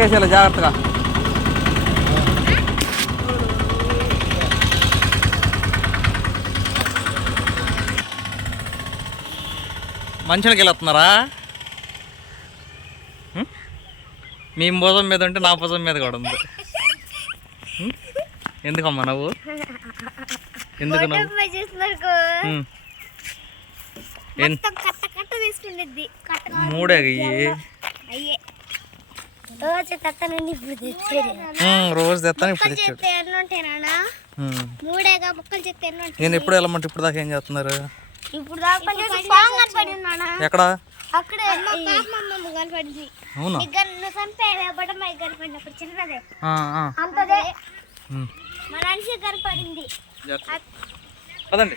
వెనకేసేయాలి జాగ్రత్తగా. మంచిగా వెళ్తున్నారా మీ భుజం మీద ఉంటే నా భుజం మీద కూడా ఉంది? ఎందుకమ్మా నువ్వు? ఎందుకు నువ్వు? మూడే అయ్యే. రోజు తత్తనండి ఇప్పుడు తెచ్చేది ఉం, రోజు తెస్తాను ఇప్పుడు ముక్కలు తెచ్చాడు ఎన్ని. మూడేగా ముక్కలు చెప్తే ఎన్ని ఉంటాయి నేను? ఎప్పుడు వెళ్ళమంటే ఇప్పుడు దాకా ఏం చేస్తున్నారు? ఇప్పుడు దాకా కనపడింది ఎక్కడ? అక్కడే కనపడింది. అవునా? నువ్వు బొడమ్మ కనపడినప్పుడు చిన్నదే. అంతదే. మన మనిషి కనపడింది. పదండి.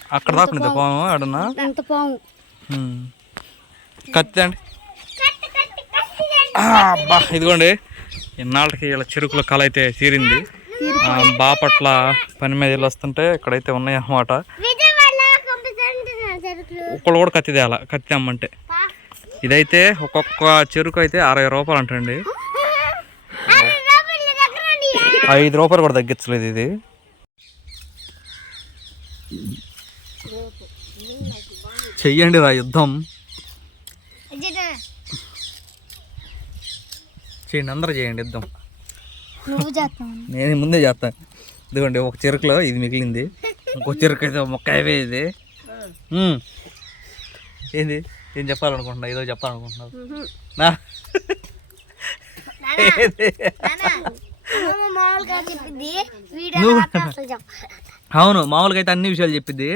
అక్కడ దాకుంది పాము ఆడన్నా అంత పాము. కత్తి అండి. అబ్బా ఇదిగోండి. ఇన్నాళ్ళకి ఇలా చెరుకుల కళ అయితే తీరింది. బాపట్ల పని మీద వెళ్ళి వస్తుంటే ఇక్కడైతే ఉన్నాయి అన్నమాట ఒక్కళ్ళు కూడా కత్తి తేయాల కత్తి అమ్మంటే ఇదైతే ఒక్కొక్క చెరుకు అయితే అరవై రూపాయలు అంటండి? ఐదు రూపాయలు కూడా తగ్గించలేదు ఇది. చెయ్యండి రా యుద్ధం. చేయండి అందరూ చేయండి యుద్ధం. నేను ముందే చేస్తాను ఇదిగోండి ఒక చెరుకులో ఇది మిగిలింది. ఇంకో చెరుకు అయితే మొక్క ఇది. ఏంది? ఏం చెప్పాలనుకుంటున్నా ఏదో చెప్పాలనుకుంటున్నావు. నా? చెప్పింది అవును మామూలుగా అయితే అన్ని విషయాలు చెప్పిద్ది.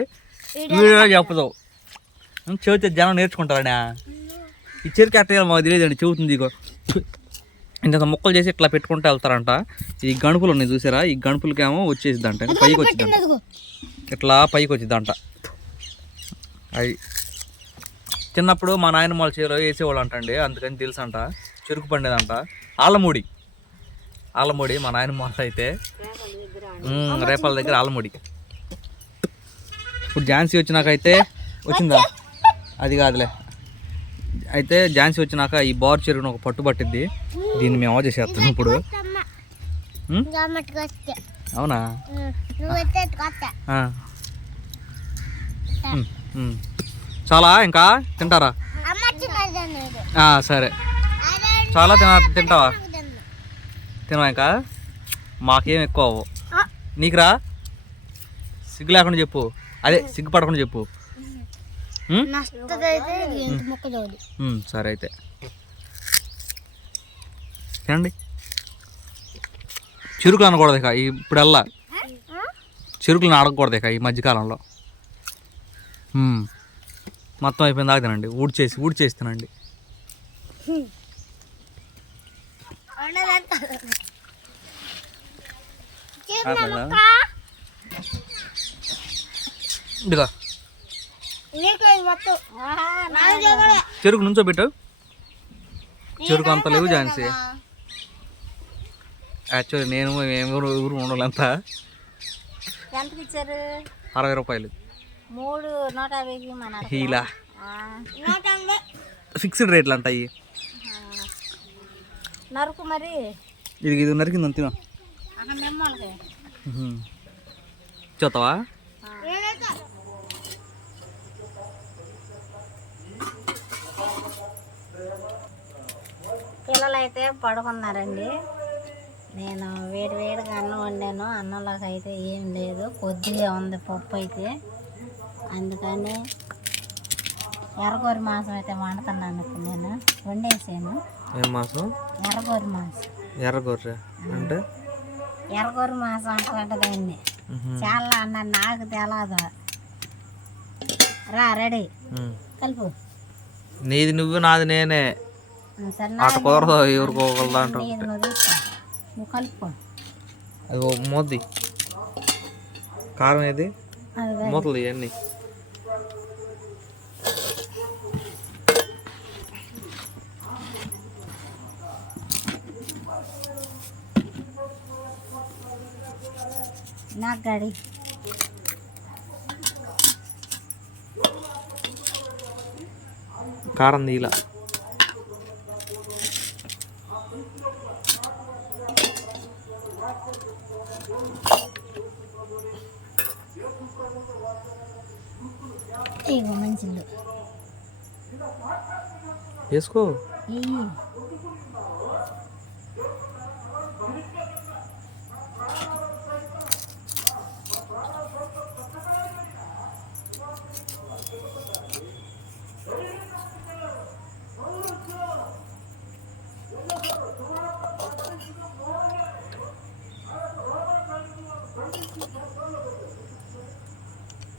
వీడియో చెప్పదు. చెబితే జనం నేర్చుకుంటారనా. ఈ చెరుకు ఎట్ట మాకు తెలియదండి చెబుతుంది ఇగో. ఇంత ముక్కలు చేసి ఇట్లా పెట్టుకుంటూ వెళ్తారంట. ఈ గణుపులు ఉన్నాయి చూసారా? ఈ గణుపులకేమో వచ్చేసిద్దంట ఇంకా పైకి వచ్చిందంట ఇట్లా పైకి వచ్చిందంట అవి చిన్నప్పుడు మా నాయన వాళ్ళ చీర వేసేవాళ్ళు అంటండి అందుకని తెలుసు అంట చెరుకు పండేదంట. ఆలమూడి. ఆలమూడి మా నాయన వాళ్ళ అయితే. రేపాల దగ్గర ఆలమూడి. ఇప్పుడు ఝాన్సీ వచ్చినాకైతే వచ్చిందా? అది కాదులే. అయితే ఝాన్సీ వచ్చినాక ఈ బార్ చెరువును ఒక పట్టు పట్టిద్ది. దీన్ని మేము చేసేస్తాం ఇప్పుడు? అవునా. చాలా ఇంకా? తింటారా? సరే. చాలా తిన తింటావా? తినవా ఇంకా? మాకేం ఎక్కువ అవ్వవు. నీకురా? సిగ్గు లేకుండా చెప్పు. అదే సిగ్గు పడకుండా చెప్పు. సరే అయితే. తినండి చెరుకులు అనకూడదు ఇక ఇప్పుడల్లా. చెరుకులను అడగకూడదు ఇక ఈ మధ్యకాలంలో. ఉమ్. మొత్తం అయిపోయిన దాకా తినండి ఊడ్చేసి ఊడ్చేసి తినండి. ఇదిగా. చెరుకు నుంచో పెట్టు చెరుకు అంత లేవు ఝాన్సీ. యాక్చువల్లీ నేను ఎవరు ఊరు ఉండాలంతా? అరవై రూపాయలు. మూడు నూట ఇలా ఫిక్స్డ్ రేట్లు అంట నరుకు మరి. ఇది ఇది నరికింది అంతినా అక్కడ మిమ్మల్ని చూస్తావా పిల్లలు అయితే పడుకున్నారండి. నేను వేడి వేడిగా అన్నం వండాను. అన్నంలోకి అయితే ఏం లేదు. కొద్దిగా ఉంది పప్పు అయితే. అందుకని ఎర్రగోరి మాంసం అయితే వండుతున్నాను ఇప్పుడు నేను. వండేసాను. ఏం మాసం? ఎర్రగోరి మాంసం. ఎర్రగొర్రె. అంటే? ఎర్రగొర్రె మాసం అంటారంట దాన్ని చాలా అన్న నాకు తెలదు రా రెడీ. కలుపు. నీది నువ్వు నాది నేనే. అటు కుదరదు ఎవరికో ఒకళ్ళ దాంట్లో నువ్వు కలుపుకో అది ఓ మూతది కారం ఏది. మూతలు ఇవన్నీ నాకు గడి కారం తీల ఇగో మంచిలు వేసుకో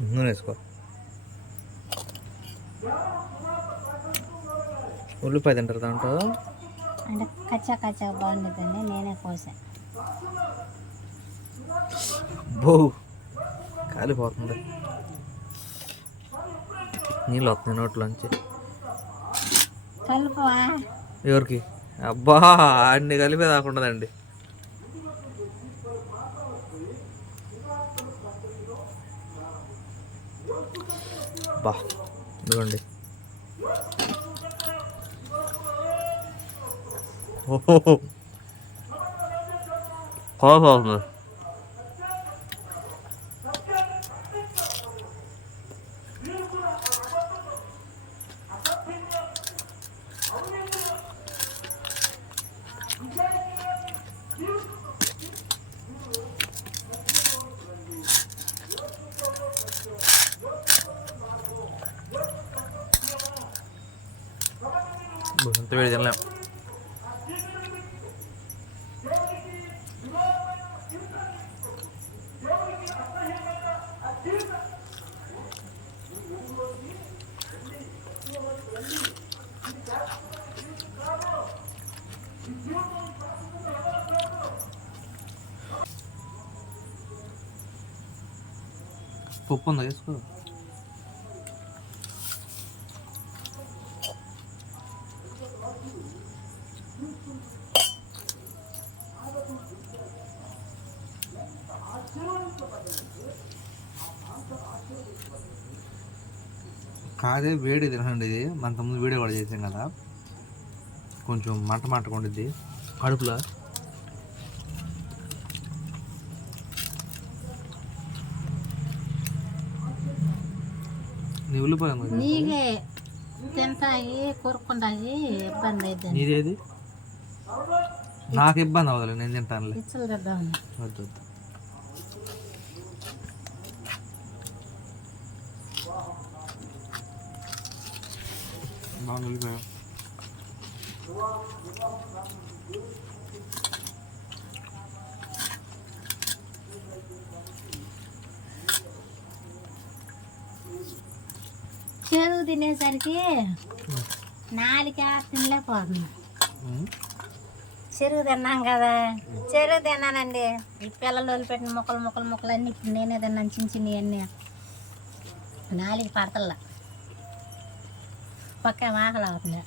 నూనె ఉల్లిపాయ తింటారు దాంట్లో అంటే కచ్చా కచ్చా బాగుంటుందండి నేనే కోసా. బో కాలిపోతుంది నీళ్ళు వస్తున్నాయి నోట్లోంచి. కలుపువా? ఎవరికి? అబ్బా అన్ని కలిపే దాకుండదండి బా ఇదిగోండి. Ohoho. Kalk aldı. Tôi đi lên nào. కోపం వస్తుంది ఎంత వేడి తినలేం పప్పు ఉందా వేసుకో కాదే వేడి తినండి ఇది మన తమ్ముడు వీడియో కూడా చేసాం కదా. కొంచెం మంట మంట ఉండిద్ది కడుపులో. నీ ఉల్లిపాయ? నీకే తింటాయి కొరుక్కుంటాయి ఇబ్బంది అవుతుంది నీదేది? నాకు ఇబ్బంది అవ్వదు నేను తింటానులే. వద్దు. బాగుంది ఉల్లిపాయ చెరువు తినేసరికి నాలుక తినలేకపోతున్నాం. చెరువు తిన్నాం కదా. చెరువు తిన్నానండి. ఈ పిల్లలు వదిలిపెట్టిన ముక్కలు ముక్కలు ముక్కలు అన్నీ ఇప్పుడు నేనే తిన్నాను చిన్న చిన్నవి అన్నీ. నాలుగు పడతల్లా. పక్క ఆకలి అవుతుంది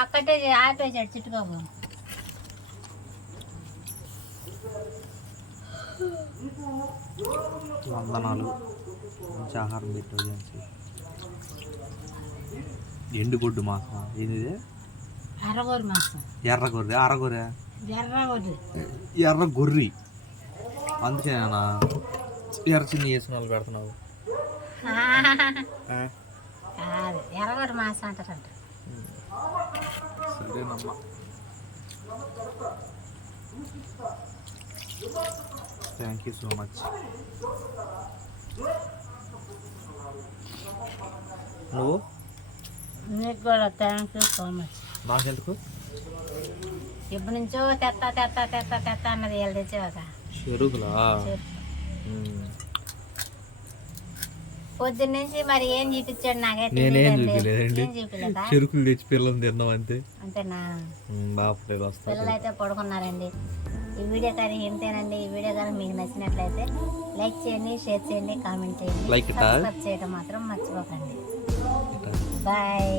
అక్కడే ఆపేసాడు చిట్టుబాబు. వందనాలు. మంచి ఆహారం పెట్టు ఎండుగొడ్డు మాసం ఏంది అరగోరు మాసం. ఎర్ర గొర్రె అర గొర్రె ఎర్రగొడ్డు ఎర్ర గొర్రి అందుకే నా ఎర్ర చిన్ని వాళ్ళు పెడుతున్నావు కాదు ఎర్రగొడ్డు మాసం అంటారంట. సరేనమ్మా. థ్యాంక్ యూ సో మచ్ నువ్వు? నీకు కూడా థ్యాంక్ యూ సో మచ్ నాకెందుకు? ఎప్పటి నుంచో తెత్త తెత్త తెత్త తెత్త అన్నది వీళ్ళు చెరుకులా? పొద్దున్న నుంచి మరి ఏం చూపించాడు నాకైతే నేనేం. చూపించలేదండి. చెరుకులు తెచ్చి పిల్లలు తిన్నాం అంతే. అంతేనా? వస్తా పిల్లలు అయితే పడుకున్నారండి. ఈ వీడియో కానీ ఇంతేనండి. ఈ వీడియో కానీ మీకు నచ్చినట్లయితే లైక్ చేయండి షేర్ చేయండి కామెంట్ చేయండి? సబ్స్క్రైబ్ చేయడం మాత్రం మర్చిపోకండి. బాయ్.